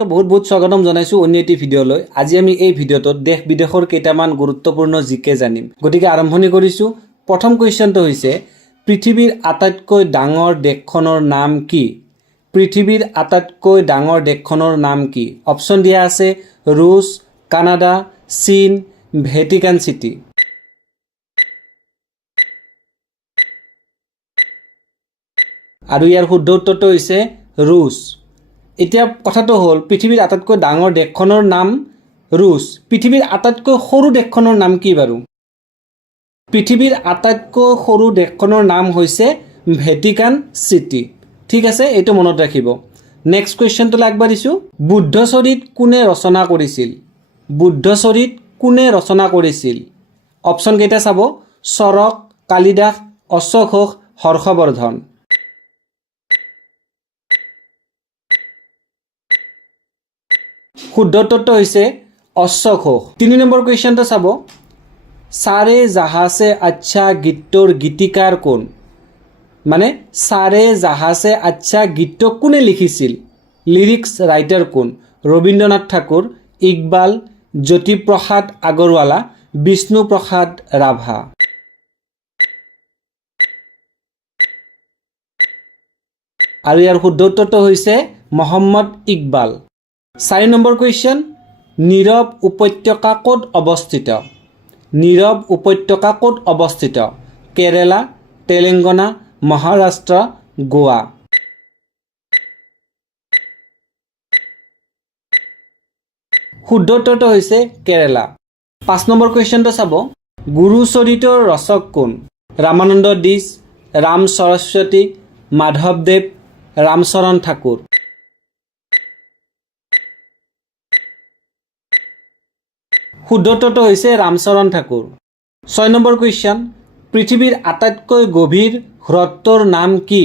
বহুত বহুত স্বাগতম জনাইছো অন্য এটি ভিডিঅ'লৈ। আজি আমি এই ভিডিঅ'টোত দেশ বিদেশৰ কেইটামান গুৰুত্বপূৰ্ণ জিকে জানিম। গতিকে আৰম্ভণি কৰিছো। প্ৰথম কুৱেশ্যনটো হৈছে পৃথিৱীৰ আটাইতকৈ ডাঙৰ দেশখনৰ নাম কি? পৃথিৱীৰ আটাইতকৈ ডাঙৰ দেশখনৰ নাম কি? অপশ্যন দিয়া আছে ৰুছ, কানাডা, চীন, ভেটিকান চিটি। আৰু ইয়াৰ শুদ্ধ উত্তৰটো হৈছে ৰুছ। এতিয়া কথাটো হ'ল পৃথিৱীৰ আটাইতকৈ ডাঙৰ দেশখনৰ নাম ৰুছ। পৃথিৱীৰ আটাইতকৈ সৰু দেশখনৰ নাম কি বাৰু? পৃথিৱীৰ আটাইতকৈ সৰু দেশখনৰ নাম হৈছে ভেটিকান চিটি। ঠিক আছে, এইটো মনত ৰাখিব। নেক্সট কুৱেশ্যনটোলৈ আগবাঢ়িছোঁ। বুদ্ধচৰিত কোনে ৰচনা কৰিছিল? বুদ্ধচৰিত কোনে ৰচনা কৰিছিল? অপশ্যন কেইটা চাব, চৰক, কালিদাস, অশোক ঘোষ, হৰ্ষবৰ্ধন। শুদ্ধ উত্তৰটো হৈছে অশোক ঘোষ। 3 নম্বৰ কুৱেশ্যনটো চাব, সাৰে জাহাছে আচ্ছা গীতটোৰ গীতিকাৰ কোন? মানে সাৰে জাহাছে আচ্ছা গীতটো কোনে লিখিছিল? লিৰিক্স ৰাইটাৰ কোন? ৰবীন্দ্ৰনাথ ঠাকুৰ, ইকবাল, জ্যোতিপ্ৰসাদ আগৰৱালা, বিষ্ণুপ্ৰসাদ ৰাভা। আৰু ইয়াৰ শুদ্ধ উত্তৰটো হৈছে মহম্মদ ইকবাল। 4 নম্বৰ কুৱেশ্যন, নীৰৱ উপত্যকা ক'ত অৱস্থিত? নীৰৱ উপত্যকা ক'ত অৱস্থিত? কেৰেলা, তেলেংগানা, মহাৰাষ্ট্ৰ, গোৱা। শুদ্ধ উত্তৰটো হৈছে কেৰেলা। 5 নম্বৰ কুৱেশ্যনটো চাব, গুৰুচৰিতৰ ৰচক কোন? ৰামানন্দ দিছ, ৰাম সৰস্বতী, মাধৱদেৱ, ৰামচৰণ ঠাকুৰ। শুদ্ধ উত্তৰটো হৈছে ৰামচৰণ ঠাকুৰ। 6 নম্বৰ কুৱেশ্যন, পৃথিৱীৰ আটাইতকৈ গভীৰ হ্ৰদটোৰ নাম কি?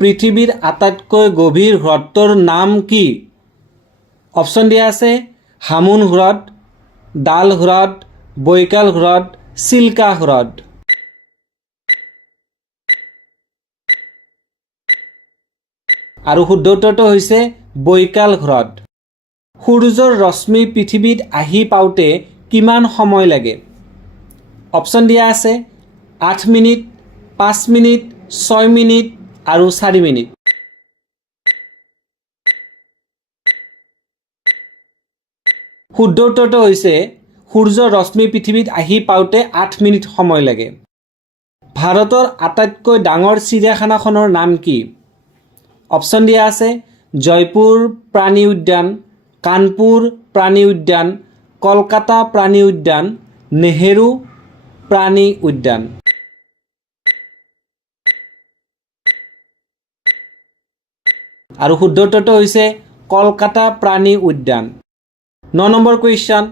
পৃথিৱীৰ আটাইতকৈ গভীৰ হ্ৰদটোৰ নাম কি? অপশ্যন দিয়া আছে হামুন হ্ৰদ, ডাল হ্ৰদ, বৈকাল হ্ৰদ, চিল্কা হ্ৰদ। আৰু শুদ্ধ উত্তৰটো হৈছে বৈকাল হ্ৰদ। সূৰ্যৰ ৰশ্মি পৃথিৱীত আহি পাওঁতে কিমান সময় লাগে? অপশ্যন দিয়া আছে 8 মিনিট, 5 মিনিট, 6 মিনিট আৰু 4 মিনিট। শুদ্ধ উত্তৰটো হৈছে সূৰ্যৰ ৰশ্মি পৃথিৱীত আহি পাওঁতে 8 মিনিট সময় লাগে। ভাৰতৰ আটাইতকৈ ডাঙৰ চিৰিয়াখানাখনৰ নাম কি? অপশ্যন দিয়া আছে জয়পুৰ প্ৰাণী উদ্যান, কানপুৰ প্ৰাণী উদ্যান, কলকাতা প্ৰাণী উদ্যান, নেহেৰু প্ৰাণী উদ্যান। আৰু শুদ্ধ উত্তৰটো হৈছে কলকাতা প্ৰাণী উদ্যান। 9 নম্বৰ কুৱেশ্যন,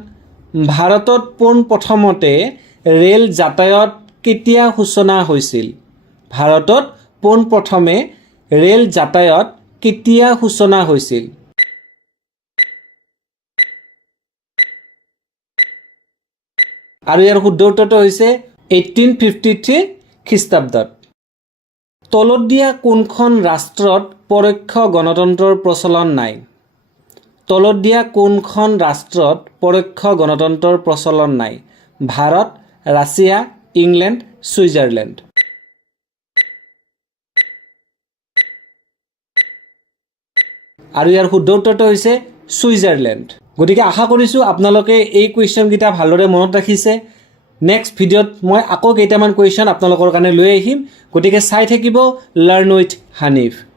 ভাৰতত পোনপ্ৰথমতে ৰেল যাতায়াত কেতিয়া সূচনা হৈছিল? ভাৰতত পোনপ্ৰথমে ৰেল যাতায়াত কেতিয়া সূচনা হৈছিল? আৰু ইয়াৰ শুদ্ধ উত্তৰটো হৈছে 1853 খ্ৰীষ্টাব্দত। তলত দিয়া কোনখন ৰাষ্ট্ৰত পৰোক্ষ গণতন্ত্ৰৰ প্ৰচলন নাই? তলত দিয়া কোনখন ৰাষ্ট্ৰত পৰোক্ষ গণতন্ত্ৰৰ প্ৰচলন নাই? Bharat, Russia, England, Switzerland. আৰু ইয়াৰ শুদ্ধ উত্তৰটো হৈছে ছুইজাৰলেণ্ড। গতিকে আশা কৰিছোঁ আপোনালোকে এই কুৱেশ্যনকেইটা ভালদৰে মনত ৰাখিছে। নেক্সট ভিডিঅ'ত মই আকৌ কেইটামান কুৱেশ্যন আপোনালোকৰ কাৰণে লৈ আহিম। গতিকে চাই থাকিব লাৰ্ণ উইথ হানিফ।